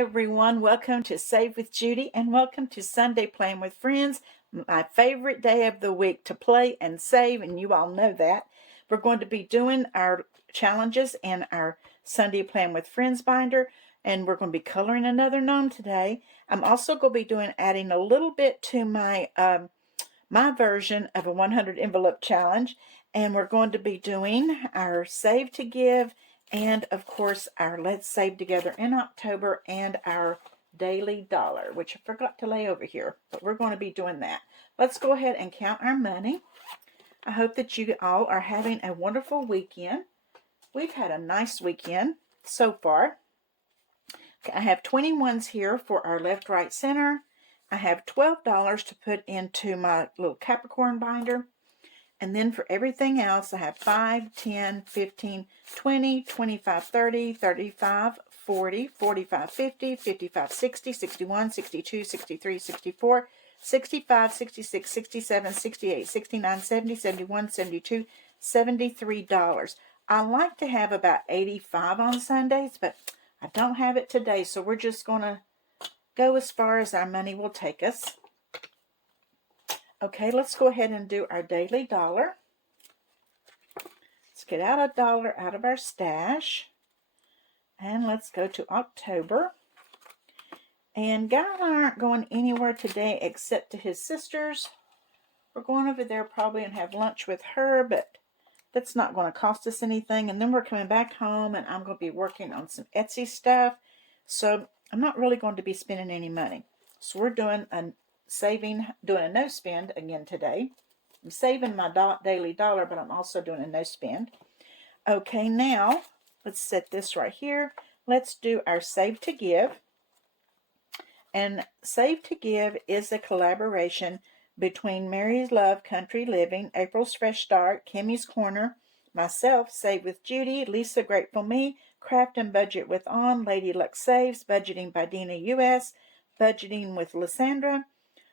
everyone, welcome to Save with Judy and welcome to Sunday Playing with Friends, my favorite day of the week to play and save, and you all know that. We're going to be doing our challenges in our Sunday Playing with Friends binder, and we're going to be coloring another gnome today. I'm also going to be adding a little bit to my my version of a 100 envelope challenge, and we're going to be doing our Save to Give and of course our Let's Save Together in October and our Daily Dollar, which I forgot to lay over here, but we're going to be doing that. Let's go ahead and count our money. I hope that you all are having a wonderful weekend. We've had a nice weekend so far. Okay, I have 21s here for our left, right, center. I have $12 to put into my little Capricorn binder. And then for everything else, I have 5, 10, 15, 20, 25, 30, 35, 40, 45, 50, 55, 60, 61, 62, 63, 64, 65, 66, 67, 68, 69, 70, 71, 72, $73. I like to have about 85 on Sundays, but I don't have it today, so we're just going to go as far as our money will take us. Okay, let's go ahead and do our Daily Dollar. Let's get out a dollar out of our stash. And let's go to October. And Guy and I aren't going anywhere today except to his sister's. We're going over there probably and have lunch with her, but that's not going to cost us anything. And then we're coming back home and I'm going to be working on some Etsy stuff. So I'm not really going to be spending any money. So we're doing a no spend again today. I'm saving my Daily Dollar, but I'm also doing a no spend. Okay, now let's set this right here. Let's do our Save to Give. And Save to Give is a collaboration between Mary's Love Country Living, April's Fresh Start, Kimmy's Corner, myself, Save with Judy, Lisa Grateful Me, Craft and Budget with On, Lady Luck Saves, Budgeting by Dina US, Budgeting with Lysandra,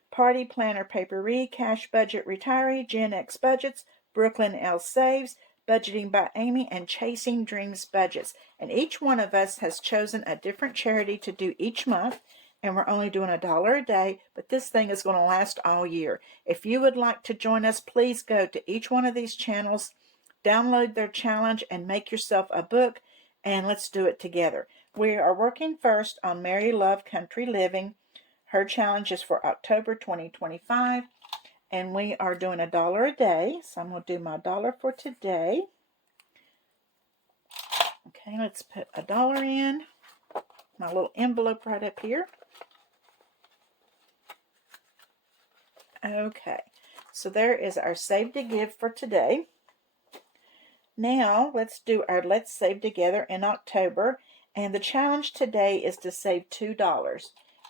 Party Planner Papery, Cash Budget Retiree, Gen X Budgets, Brooklyn L Saves, Budgeting by Amy, and Chasing Dreams Budgets. And each one of us has chosen a different charity to do each month, and we're only doing $1 a day, but this thing is going to last all year. If you would like to join us, please go to each one of these channels, download their challenge, and make yourself a book, and let's do it together. We are working first on Mary Love Country Living. Her challenge is for October 2025, and we are doing $1 a day. So I'm going to do my dollar for today. Okay, let's put $1 in. My little envelope right up here. Okay, so there is our Save to Give for today. Now, let's do our Let's Save Together in October. And the challenge today is to save $2.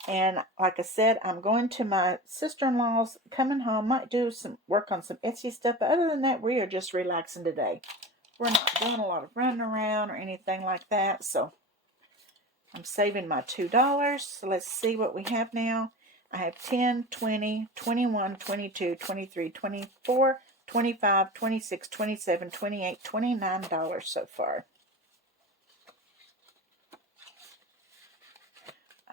And like I said, I'm going to my sister-in-law's, coming home, might do some work on some Etsy stuff. But other than that, we are just relaxing today. We're not doing a lot of running around or anything like that. So I'm saving my $2. So let's see what we have now. I have 10, 20, 21, 22, 23, 24, 25, 26, 27, 28, $29 so far.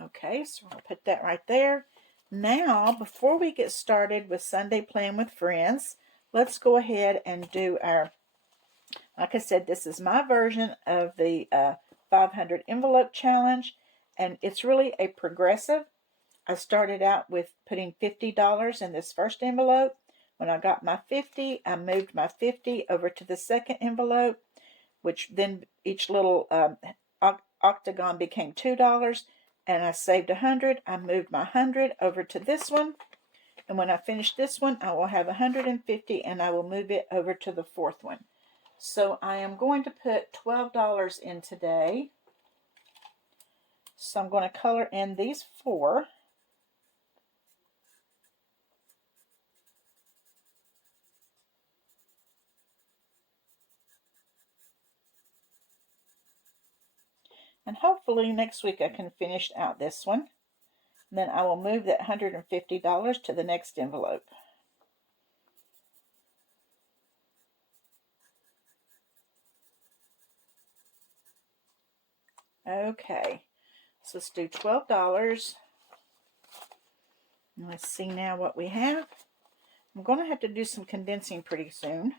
Okay, so I'll put that right there. Now, before we get started with Sunday Playing with Friends, let's go ahead and do our, like I said, this is my version of the 500 envelope challenge, and it's really a progressive. I started out with putting $50 in this first envelope. When I got my 50, I moved my 50 over to the second envelope, which then each little octagon became $2. And I saved 100. I moved my 100 over to this one. And when I finish this one, I will have 150 and I will move it over to the fourth one. So I am going to put $12 in today. So I'm going to color in these 4. And hopefully next week I can finish out this one. Then I will move that $150 to the next envelope. Okay, So let's do $12. And let's see now what we have. I'm going to have to do some condensing pretty soon.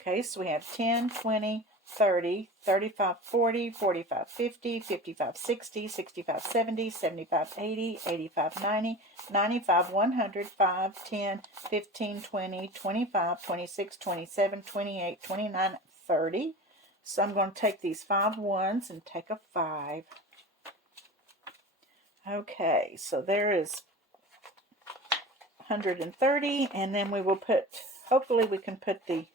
Okay, so we have 10, 20, 30, 35, 40, 45, 50, 55, 60, 65, 70, 75, 80, 85, 90, 95, 100, 5, 10, 15, 20, 25, 26, 27, 28, 29, 30. So I'm going to take these 5 ones and take a 5. Okay, so there is 130, and then we will put, hopefully we can put the,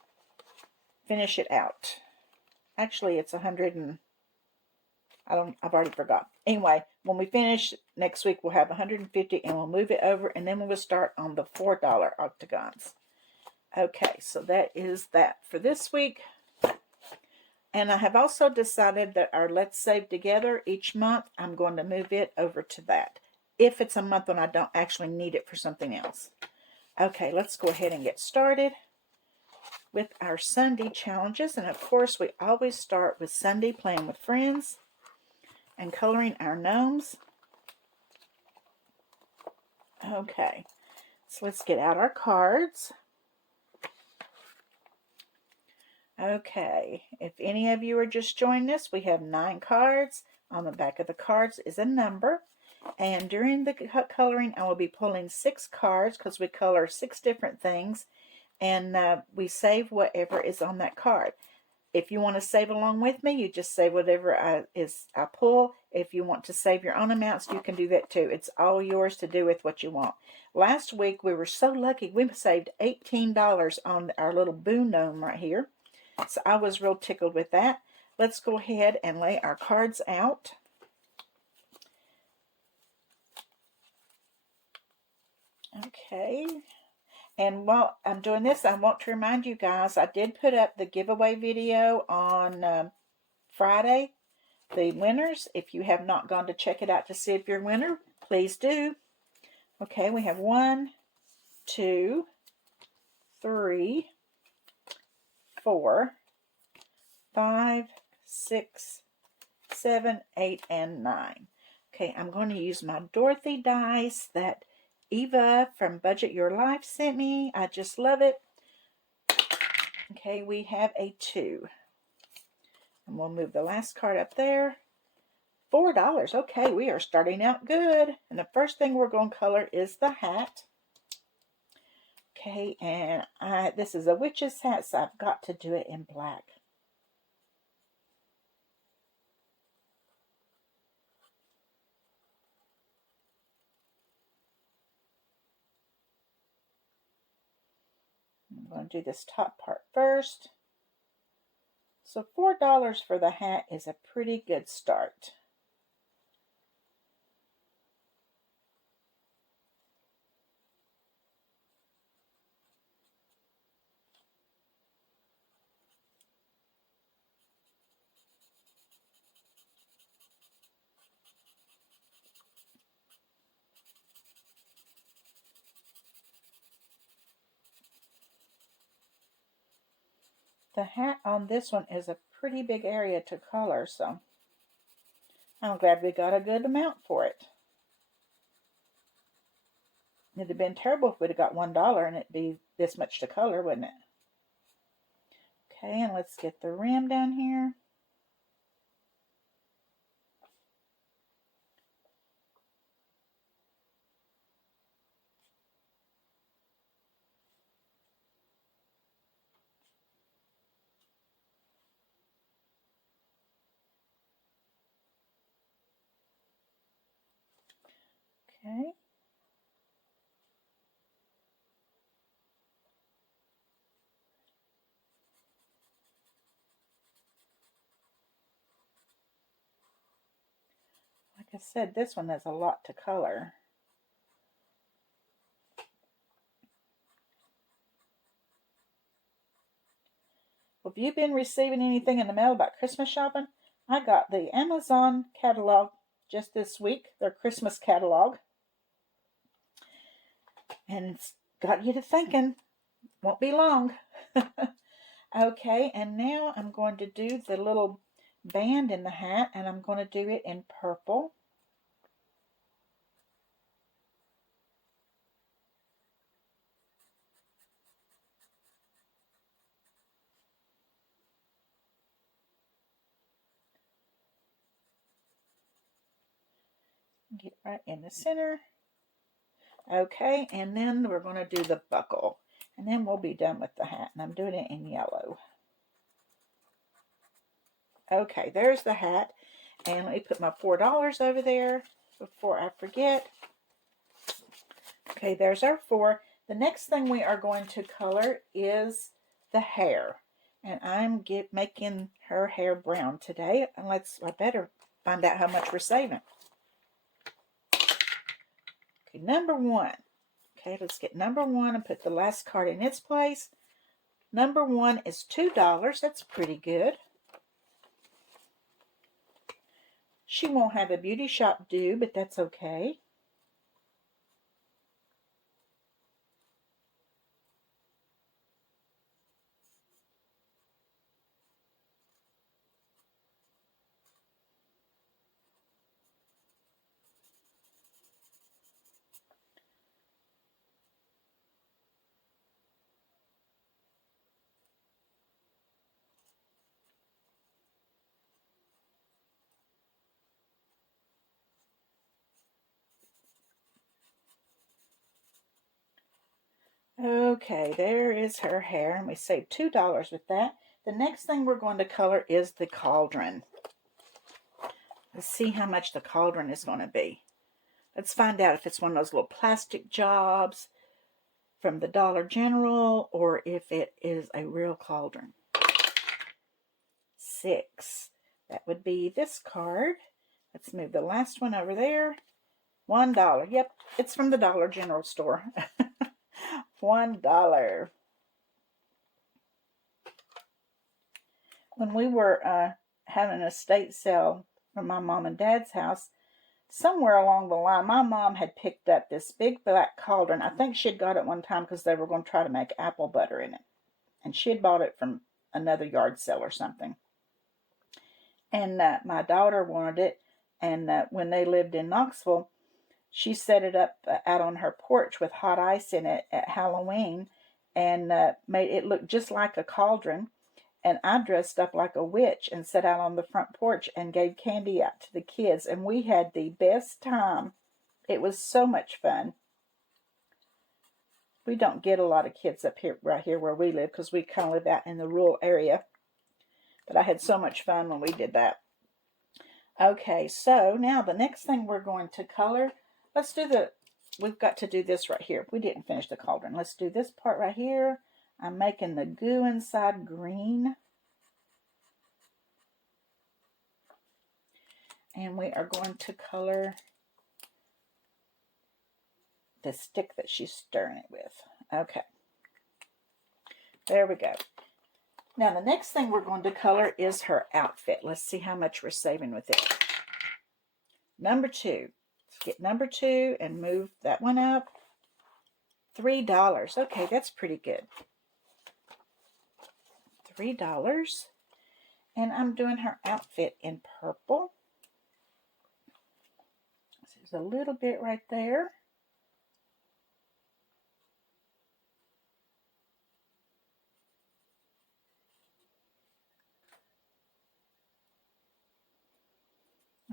finish it out. Actually, it's 100 and, I've already forgot. Anyway, when we finish next week, we'll have 150, and we'll move it over, and then we'll start on the $4 octagons. Okay, so that is that for this week. And I have also decided that our Let's Save Together each month, I'm going to move it over to that, if it's a month when I don't actually need it for something else. Okay, let's go ahead and get started with our Sunday challenges. And of course, we always start with Sunday playing with friends and coloring our gnomes. Okay, so let's get out our cards. Okay, if any of you are just joining us, we have 9 cards. On the back of the cards is a number. And during the coloring, I will be pulling 6 cards because we color 6 different things. And we save whatever is on that card. If you want to save along with me, you just save whatever I pull. If you want to save your own amounts, you can do that too. It's all yours to do with what you want. Last week, we were so lucky. We saved $18 on our little Boo Gnome right here. So I was real tickled with that. Let's go ahead and lay our cards out. Okay. And while I'm doing this, I want to remind you guys, I did put up the giveaway video on Friday. The winners, if you have not gone to check it out to see if you're a winner, please do. Okay, we have 1, 2, 3, 4, 5, 6, 7, 8, and 9. Okay, I'm going to use my Dorothy dice that Eva from Budget Your Life sent me. I just love it. Okay, we have a 2. And we'll move the last card up there. $4. Okay, we are starting out good. And the first thing we're going to color is the hat. Okay, and this is a witch's hat, so I've got to do it in black. I'm going to do this top part first. So $4 for the hat is a pretty good start. The hat on this one is a pretty big area to color, so I'm glad we got a good amount for it. It'd have been terrible if we'd have got $1 and it'd be this much to color, wouldn't it? Okay, and let's get the rim down here. Okay. Like I said, this one has a lot to color. Well, have you been receiving anything in the mail about Christmas shopping? I got the Amazon catalog just this week, their Christmas catalog. And it's got you to thinking. Won't be long. Okay, and now I'm going to do the little band in the hat, and I'm going to do it in purple. Get right in the center. Okay, and then we're going to do the buckle. And then we'll be done with the hat. And I'm doing it in yellow. Okay, there's the hat. And let me put my $4 over there before I forget. Okay, there's our 4. The next thing we are going to color is the hair. And I'm making her hair brown today. And I better find out how much we're saving. Okay, number 1. Okay, let's get number 1 and put the last card in its place. Number 1 is $2. That's pretty good. She won't have a beauty shop due, but that's okay. Okay, there is her hair, and we saved $2 with that. The next thing we're going to color is the cauldron. Let's see how much the cauldron is going to be. Let's find out if it's one of those little plastic jobs from the Dollar General or if it is a real cauldron. 6. That would be this card. Let's move the last one over there. $1. Yep, it's from the Dollar General store. $1. When we were having an estate sale from my mom and dad's house, somewhere along the line, my mom had picked up this big black cauldron. I think she had got it one time because they were going to try to make apple butter in it. And she had bought it from another yard sale or something. And my daughter wanted it. And when they lived in Knoxville, she set it up out on her porch with hot ice in it at Halloween and made it look just like a cauldron. And I dressed up like a witch and sat out on the front porch and gave candy out to the kids. And we had the best time. It was so much fun. We don't get a lot of kids up here, right here where we live, because we kind of live out in the rural area. But I had so much fun when we did that. Okay, so now the next thing we're going to color, we've got to do this right here. We didn't finish the cauldron. Let's do this part right here. I'm making the goo inside green. And we are going to color the stick that she's stirring it with. Okay. There we go. Now the next thing we're going to color is her outfit. Let's see how much we're saving with it. Number 2. Let's get number 2 and move that one up. $3. Okay, that's pretty good. $3. And I'm doing her outfit in purple. There's a little bit right there.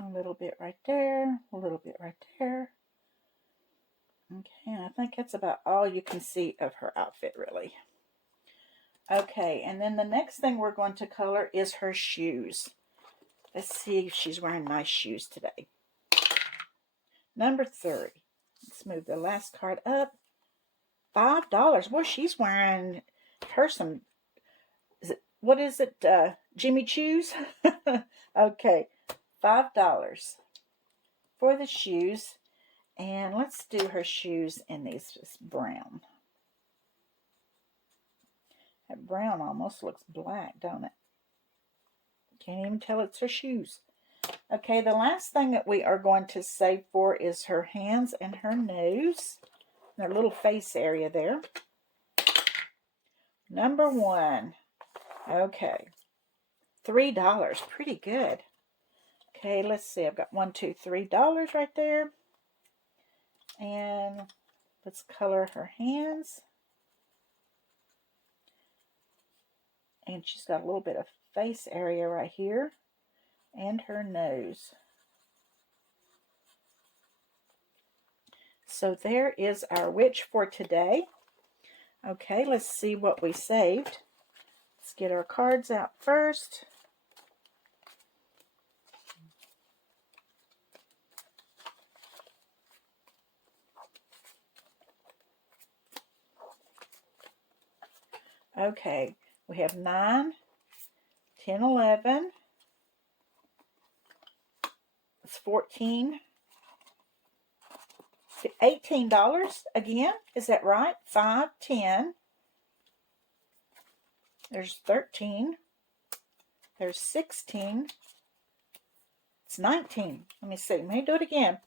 A little bit right there. A little bit right there. Okay, and I think that's about all you can see of her outfit, really. Okay, and then the next thing we're going to color is her shoes. Let's see if she's wearing nice shoes today. Number 3. Let's move the last card up. $5. Well, she's wearing some, what is it, Jimmy Choos? Okay, $5 for the shoes. And let's do her shoes in this brown. That brown almost looks black, don't it? Can't even tell it's her shoes. Okay, the last thing that we are going to save for is her hands and her nose. Her little face area there. Number 1. Okay. $3. Pretty good. Okay, let's see. I've got $1, $2, $3 right there. And let's color her hands. And she's got a little bit of face area right here. And her nose. So there is our witch for today. Okay, let's see what we saved. Let's get our cards out first. Okay, we have 9, 10, 11. It's 14. $18 again. Is that right? 5, 10. There's 13. There's 16. It's 19. Let me see. Let me do it again.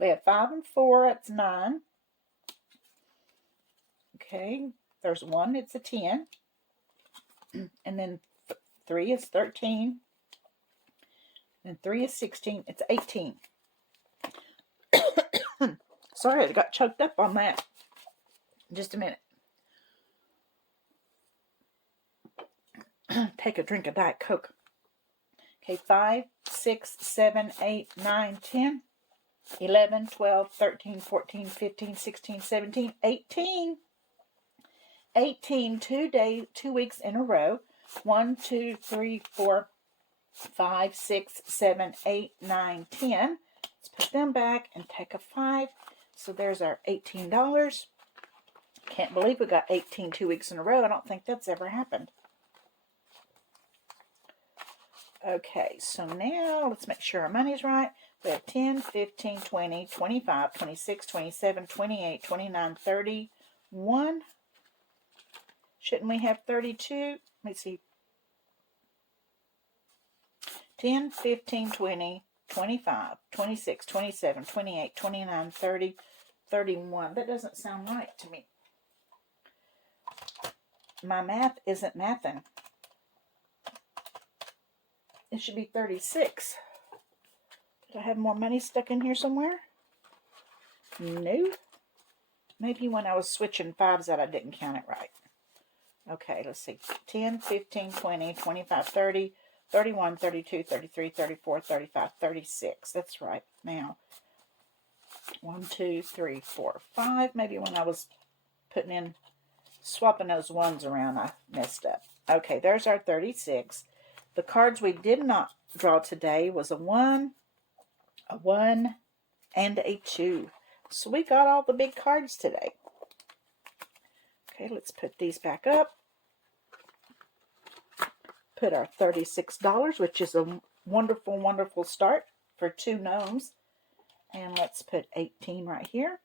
We have 5 and 4. That's 9. Okay. There's 1. It's a 10. And then 3 is 13. And 3 is 16. It's 18. Sorry, I got choked up on that. Just a minute. Take a drink of Diet Coke. Okay, 5, 6, 7, 8, 9, 10, 11, 12, 13, 14, 15, 16, 17, 18. 18, 2 weeks in a row. 1, 2, 3, 4, 5, 6, 7, 8, 9, 10. Let's put them back and take a 5. So there's our $18. Can't believe we got 18 2 weeks in a row. I don't think that's ever happened. Okay, so now let's make sure our money's right. We have 10, 15, 20, 25, 26, 27, 28, 29, 31. Shouldn't we have 32? Let me see. 10, 15, 20, 25, 26, 27, 28, 29, 30, 31. That doesn't sound right to me. My math isn't mathing. It should be 36. Did I have more money stuck in here somewhere? No. Maybe when I was switching 5s out, I didn't count it right. Okay, let's see. 10, 15, 20, 25, 30, 31, 32, 33, 34, 35, 36. That's right. Now, 1, 2, 3, 4, 5. Maybe when I was swapping those ones around, I messed up. Okay, there's our 36. The cards we did not draw today was a 1, and a 2. So we got all the big cards today. Okay, let's put these back up. Put our $36, which is a wonderful, wonderful start for 2 gnomes. And let's put 18 right here.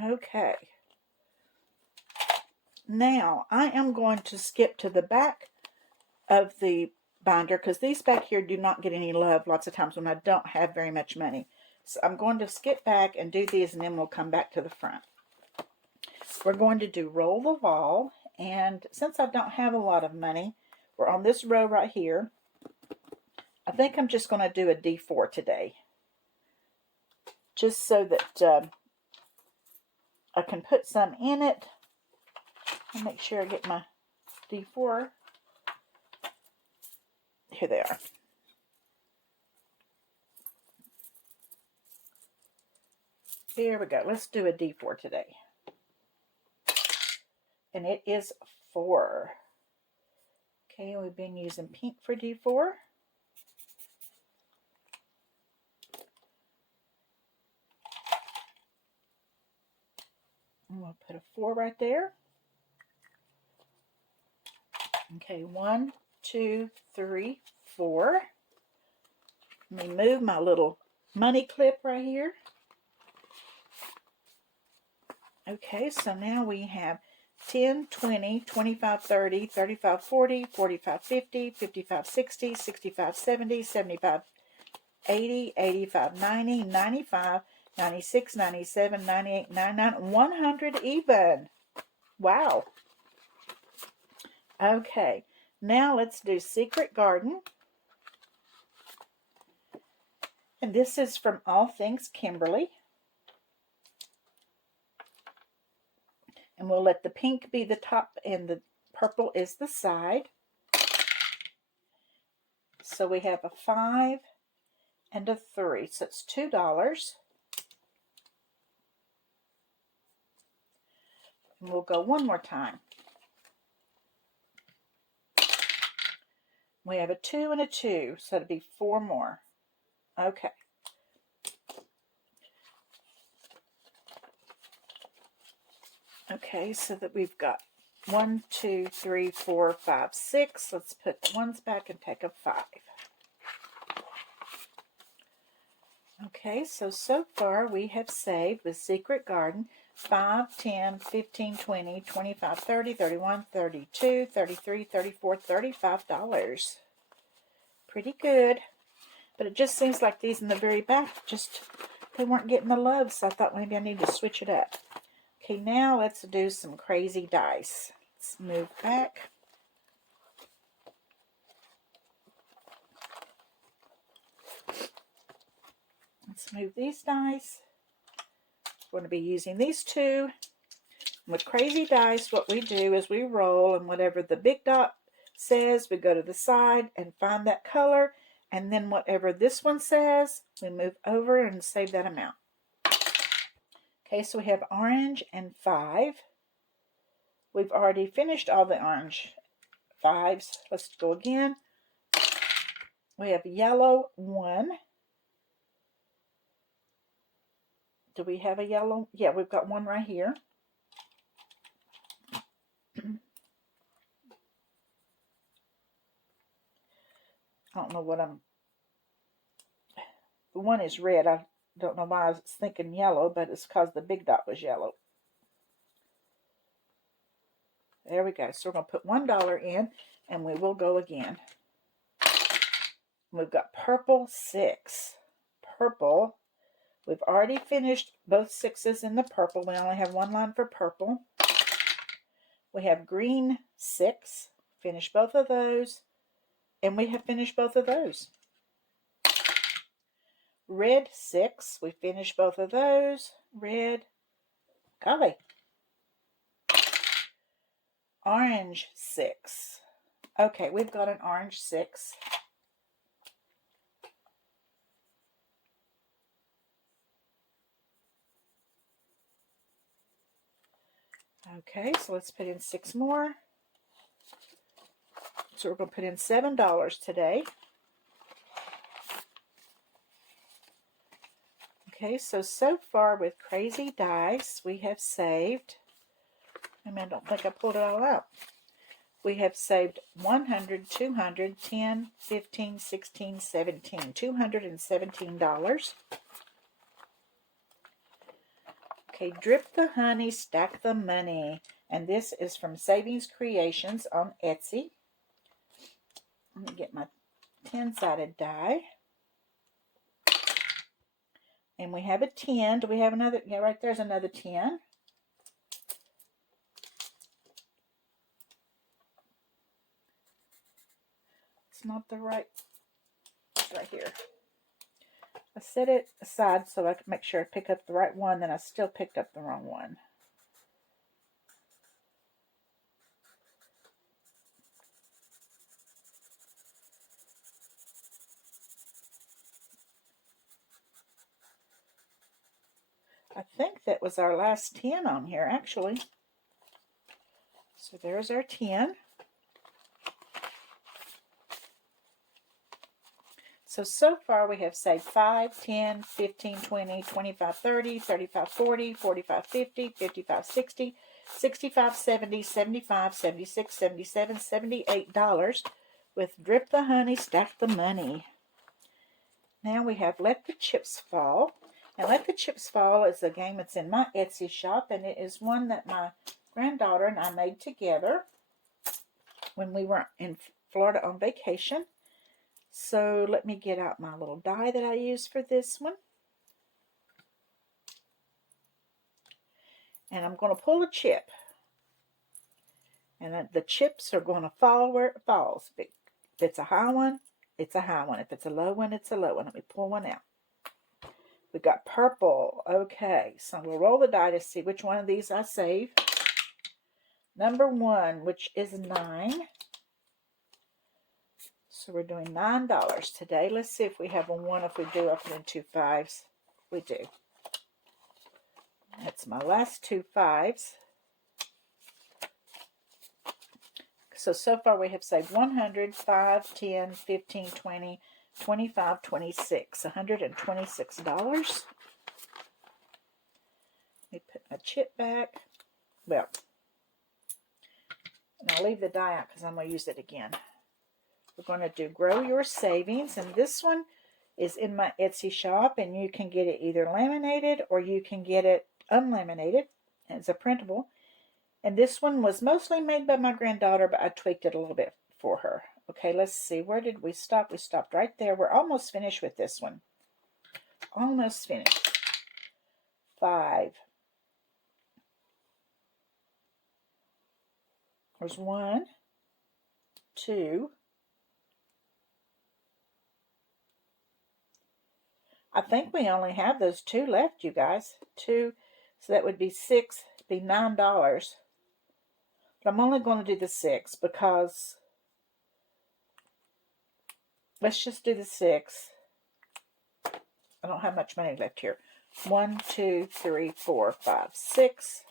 Okay. Now, I am going to skip to the back of the binder because these back here do not get any love lots of times when I don't have very much money. So I'm going to skip back and do these, and then we'll come back to the front. We're going to do Roll the Wall, and since I don't have a lot of money, we're on this row right here. I think I'm just going to do a D4 today, just so that I can put some in it. I'll make sure I get my D4. Here they are. Here we go. Let's do a D4 today. And it is 4. Okay, we've been using pink for D4. And we'll put a 4 right there. Okay, 1, 2, 3, 4. Let me move my little money clip right here. Okay, so now we have 10, 20, 25, 30, 35, 40, 45, 50, 55, 60, 65, 70, 75, 80, 85, 90, 95, 96, 97, 98, 99, 100 even. Wow. Okay, now let's do Secret Garden. And this is from All Things Kimberly. And we'll let the pink be the top and the purple is the side. So we have a 5 and a 3. So it's $2. And we'll go one more time. We have a 2 and a 2. So it'll be 4 more. Okay. Okay, so that we've got 1, 2, 3, 4, 5, 6. Let's put the ones back and take a 5. Okay, so far we have saved with Secret Garden 5, 10, 15, 20, 25, 30, 31, 32, 33, 34, $35. Pretty good. But it just seems like these in the very back, they weren't getting the love, so I thought maybe I need to switch it up. Okay, now let's do some crazy dice. Let's move back. Let's move these dice. We're going to be using these two. With crazy dice, what we do is we roll, and whatever the big dot says, we go to the side and find that color, and then whatever this one says, we move over and save that amount. Okay, so we have orange and 5. We've already finished all the orange 5s. Let's go again. We have yellow 1. Do we have a yellow? Yeah, we've got one right here. I don't know what the one is red. I don't know why I was thinking yellow, but it's because the big dot was yellow. There we go. So we're going to put $1 in, and we will go again. We've got purple 6. Purple. We've already finished both 6s in the purple. We only have one line for purple. We have green 6. Finish both of those. And we have finished both of those. Red 6. We finished both of those. Red. Golly. Orange 6. Okay, we've got an orange 6. Okay, so let's put in 6 more. So we're going to put in $7 today. Okay, so far with Crazy Dice, we have saved, I don't think I pulled it all out. We have saved 100, 200, 10, 15, 16, 17, $217. Okay, Drip the Honey, Stack the Money. And this is from Savings Creations on Etsy. Let me get my 10-sided die. And we have a 10. Do we have another? Yeah, right there's another 10. It's not the right, it's right here. I set it aside so I could make sure I pick up the right one, then I still picked up the wrong one. I think that was our last 10 on here, actually. So there's our 10. So far we have saved 5, 10, 15, 20, 25, 30, 35, 40, 45, 50, 55, 60, 65, 70, 75, 76, 77, $78 with Drip the Honey, Stack the Money. Now we have Let the Chips Fall. And Let the Chips Fall is a game that's in my Etsy shop, and it is one that my granddaughter and I made together when we were in Florida on vacation. So let me get out my little die that I use for this one. And I'm going to pull a chip. And the chips are going to fall where it falls. If it's a high one, it's a high one. If it's a low one, it's a low one. Let me pull one out. We got purple. Okay, so we'll roll the die to see which one of these I save. Number 1, which is 9. So we're doing $9 today. Let's see if we have a 1. If we do, I'll put in 2 5s. We do. That's my last 2 5s. So far we have saved 100, 5, 10, 15, 20, 25, 26. $126. Let me put my chip back. Well, and I'll leave the die out because I'm going to use it again. We're going to do Grow Your Savings, and this one is in my Etsy shop, and you can get it either laminated or you can get it unlaminated. It's a printable. And this one was mostly made by my granddaughter, but I tweaked it a little bit for her. Okay, let's see. Where did we stop? We stopped right there. We're almost finished with this one. Almost finished. 5. There's 1, 2. I think we only have those 2 left, you guys. 2. So that would be 6. Be $9. But I'm only going to do the 6 because let's just do the 6. I don't have much money left here. 1, 2, 3, 4, 5, 6.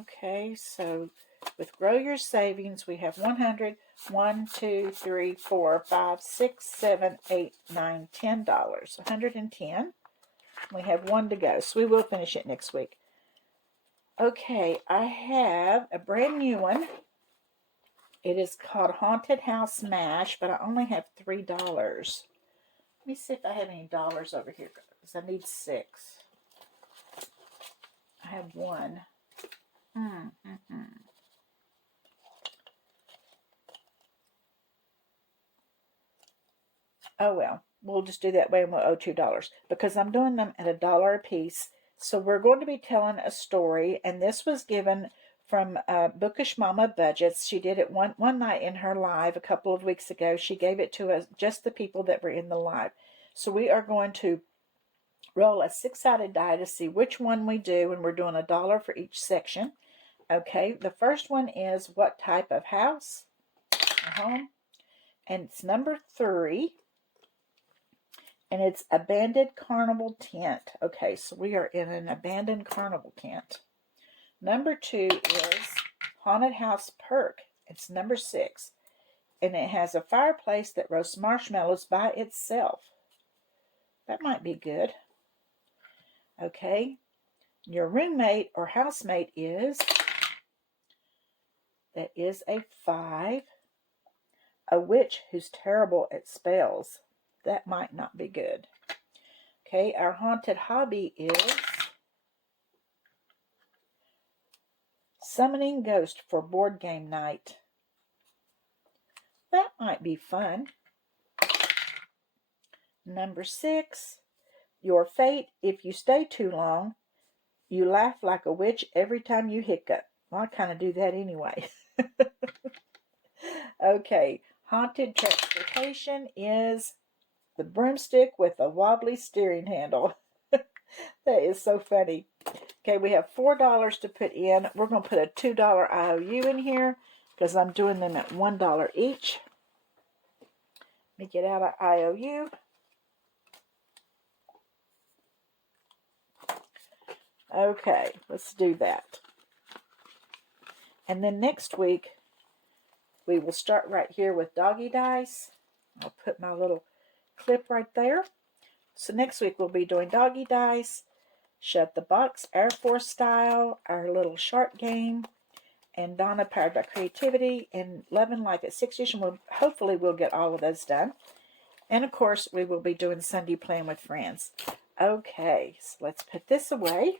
Okay, so with Grow Your Savings, we have 100, 1, 2, 3, 4, 5, 6, 7, 8, 9, $10. 110. We have 1 to go, so we will finish it next week. Okay, I have a brand new one. It is called Haunted House Mash, but I only have $3. Let me see if I have any dollars over here, because I need 6. I have 1. Oh well, we'll just do that way and we'll owe $2 because I'm doing them at $1 a piece. So we're going to be telling a story, and this was given from Bookish Mama Budgets. She did it one night in her live a couple of weeks ago. She gave it to us, just the people that were in the live. So we are going to roll a 6-sided die to see which one we do, and we're doing $1 for each section. Okay, the first one is what type of house? A home. And it's number 3. And it's abandoned carnival tent. Okay, so we are in an abandoned carnival tent. Number 2 is haunted house perk. It's number 6. And it has a fireplace that roasts marshmallows by itself. That might be good. Okay, your roommate or housemate is... That is a 5. A witch who's terrible at spells. That might not be good. Okay, our haunted hobby is summoning ghosts for board game night. That might be fun. Number 6, your fate. If you stay too long, you laugh like a witch every time you hiccup. Well, I kind of do that anyway. Okay, haunted transportation is the broomstick with a wobbly steering handle. That is so funny. Okay, we have $4 to put in. We're going to put a $2 IOU in here because I'm doing them at $1 each. Let me get out of IOU. Okay, let's do that. And then next week, we will start right here with doggy dice. I'll put my little clip right there. So next week we'll be doing doggy dice, shut the box, Air Force style, our little shark game, and Donna Powered by Creativity, and Loving Life at 6ish, and hopefully we'll get all of those done. And of course we will be doing Sunday Playing with Friends. Okay, so let's put this away.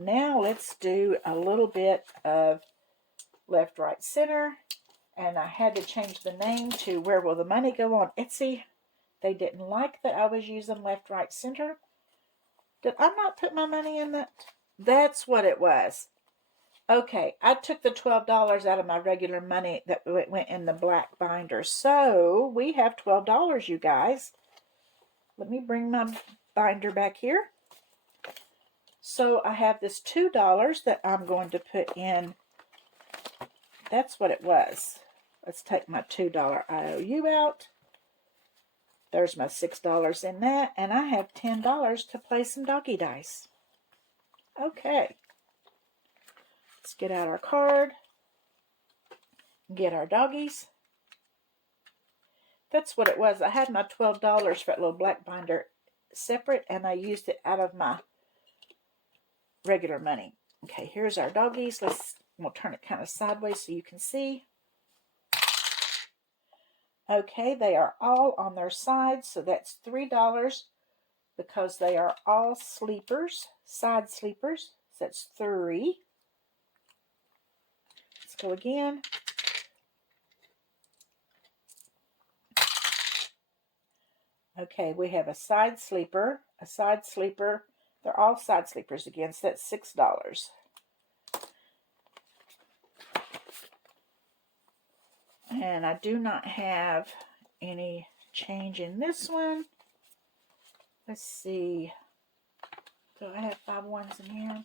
Now let's do a little bit of left, right, center, And I had to change the name to Where Will the Money Go on Etsy. They didn't like that I was using left, right, center. Did I not put my money in that? That's what it was. Okay, I took the $12 out of my regular money that went in the black binder. So we have $12, you guys. Let me bring my binder back here. So I have this $2 that I'm going to put in. That's what it was. Let's take my $2 IOU out. There's my $6 in that. And I have $10 to play some doggy dice. Okay. Let's get out our card. Get our doggies. That's what it was. I had my $12 for that little black binder separate, and I used it out of my regular money. Okay, here's our doggies. We'll turn it kind of sideways so you can see. Okay, they are all on their sides, so that's $3 because they are all sleepers, side sleepers. So that's 3. Let's go again. Okay, we have a side sleeper, a side sleeper. They're all side sleepers again, so that's $6. And I do not have any change in this one. Let's see. Do I have 5 ones in here?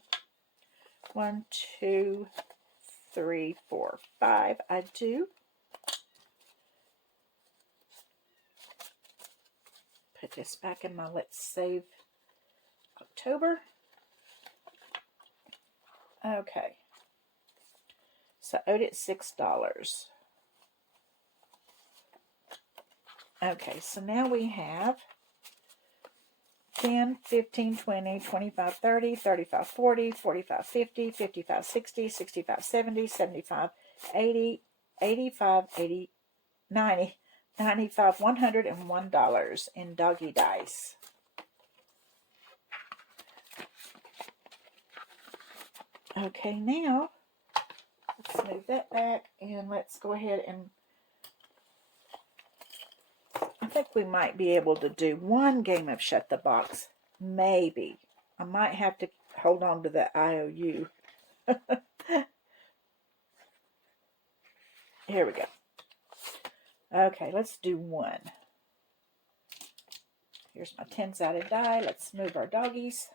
1, 2, 3, 4, 5. I do. Put this back in my Let's Save October. Okay. So I owed it $6. Okay, so now we have 10, 15, 20, 25, 30, 35, 40, 45, 50, 55, 60, 65, 70, 75, 80, 85, 80, 90, 95, $101 in doggy dice. Okay, now let's move that back and let's go ahead and I think we might be able to do one game of Shut the Box. Maybe. I might have to hold on to the IOU. Here we go. Okay, let's do one. Here's my 10-sided die. Let's move our doggies.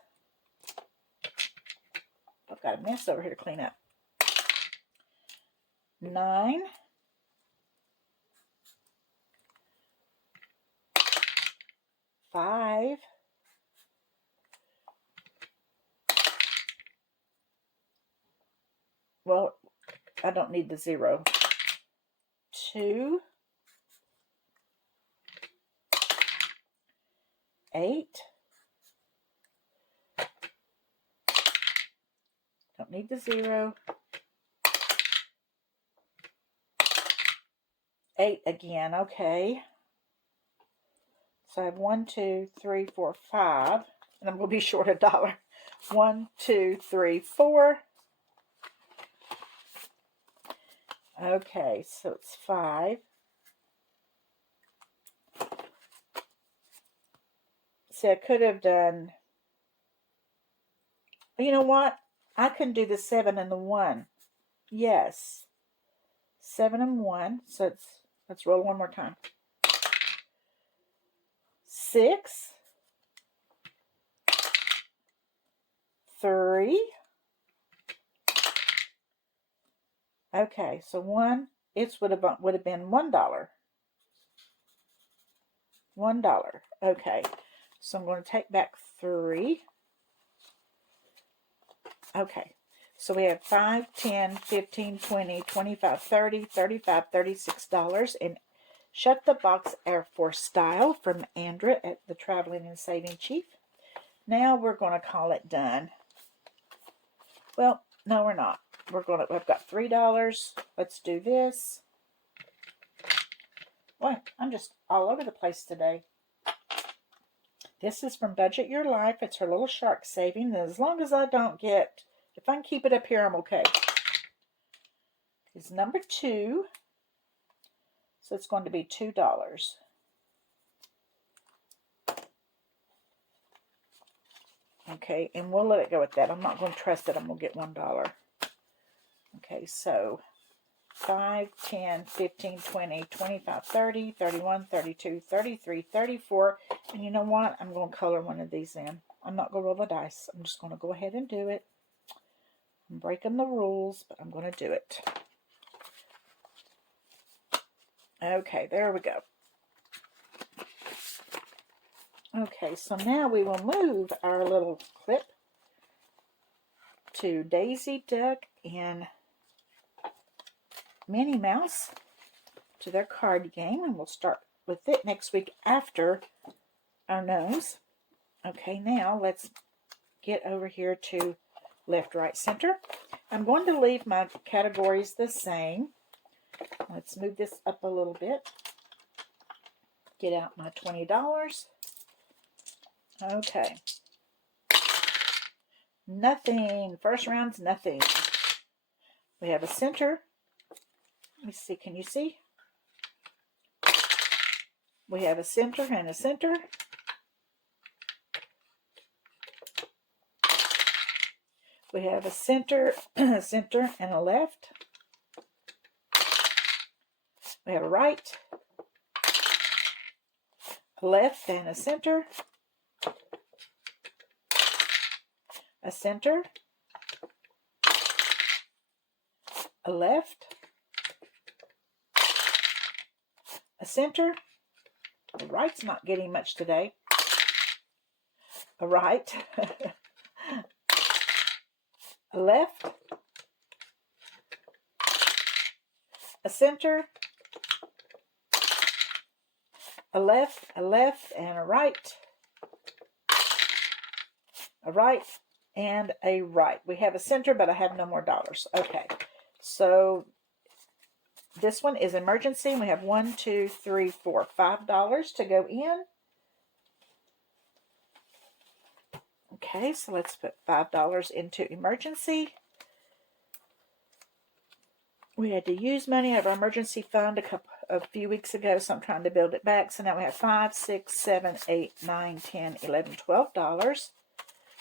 I've got a mess over here to clean up. 9. 5. 'Well, I don't need the 0. 2. 8. Don't need the 0. 8 again, okay. So I have 1, 2, 3, 4, 5. And I'm going to be short $1. 1, 2, 3, 4. Okay, so it's 5. See, I could have done, you know what? I can do the 7 and the 1. Yes. 7 and 1. So let's roll one more time. 6. 3. Okay, so 1, it would have been $1. $1. Okay, so I'm going to take back 3. Okay, so we have 5, 10, 15, 20, 25, 30, 35, $36 in Shut the Box Air Force Style from Andra at the Traveling and Saving Chief. Now we're going to call it done. Well, no, we're not. We've got $3. Let's do this. Boy, I'm just all over the place today. This is from Budget Your Life. It's her little shark saving. And as long as I don't get, if I can keep it up here, I'm okay. It's number 2. So it's going to be $2. Okay, and we'll let it go at that. I'm not going to trust that I'm going to get $1. Okay, so 5, 10, 15, 20, 25, 30, 31, 32, 33, 34. And you know what? I'm going to color one of these in. I'm not going to roll the dice. I'm just going to go ahead and do it. I'm breaking the rules, but I'm going to do it. Okay, there we go. Okay, so now we will move our little clip to Daisy Duck and Minnie Mouse to their card game, and we'll start with it next week after our nose. Okay, now let's get over here to left, right, center. I'm going to leave my categories the same. Let's move this up a little bit. Get out my $20. Okay. Nothing. First round's nothing. We have a center. Let me see. Can you see? We have a center and a center. We have a center, center and a left. We have a right, a left and a center, a center, a left, a center. The right's not getting much today. A right, a left, a center, a left, and a right, and a right. We have a center, but I have no more dollars. Okay, so this one is emergency. We have $1, $2, $3, $4, $5 to go in. Okay, so let's put $5 into emergency. We had to use money out of our emergency fund a few weeks ago, so I'm trying to build it back. So now we have $5, $6, $7, $8, $9, $10, $11, $12.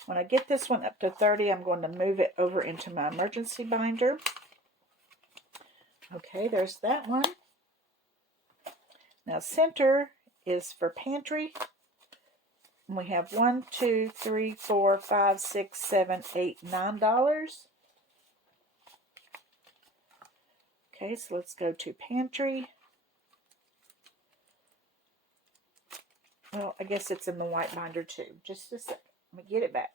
When I get this one up to 30, I'm going to move it over into my emergency binder. Okay, there's that one. Now center is for pantry. We have $1, $2, $3, $4, $5, $6, $7, $8, $9. Okay, so let's go to pantry. Well, I guess it's in the white binder too. Just a second. Let me get it back.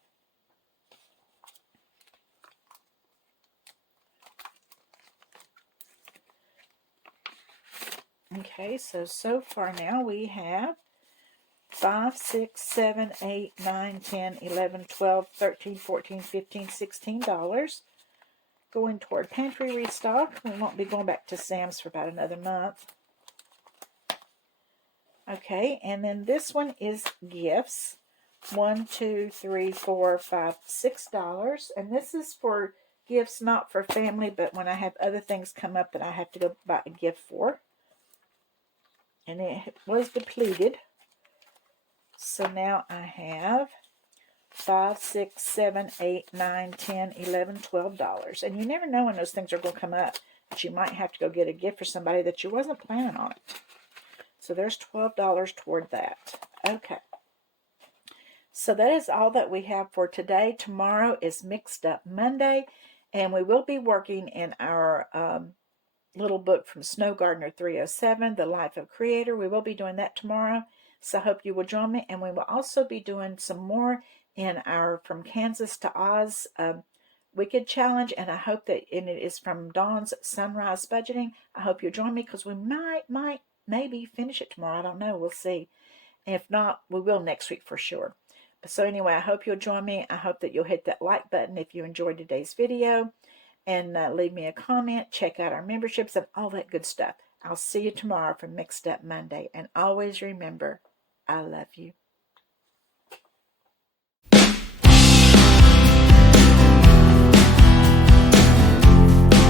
Okay, so far now we have 5, 6, 7, 8, 9, 10, 11, 12, 13, 14, 15, $16. Going toward pantry restock. We won't be going back to Sam's for about another month. Okay, and then this one is gifts. $1, 2, 3, 4, 5, $6. And this is for gifts, not for family, but when I have other things come up that I have to go buy a gift for. And it was depleted. So now I have 5, 6, 7, 8, 9, 10, 11, $12. And you never know when those things are going to come up. But you might have to go get a gift for somebody that you wasn't planning on it. So there's $12 toward that. Okay. So that is all that we have for today. Tomorrow is Mixed Up Monday. And we will be working in our little book from Snow Gardener 307, The Life of Creator. We will be doing that tomorrow. So I hope you will join me. And we will also be doing some more in our From Kansas to Oz Wicked Challenge. And I hope that, and it is from Dawn's Sunrise Budgeting. I hope you'll join me because we maybe finish it tomorrow. I don't know. We'll see. And if not, we will next week for sure. But so anyway, I hope you'll join me. I hope that you'll hit that like button if you enjoyed today's video. And leave me a comment. Check out our memberships and all that good stuff. I'll see you tomorrow for Mixed Up Monday. And always remember, I love you.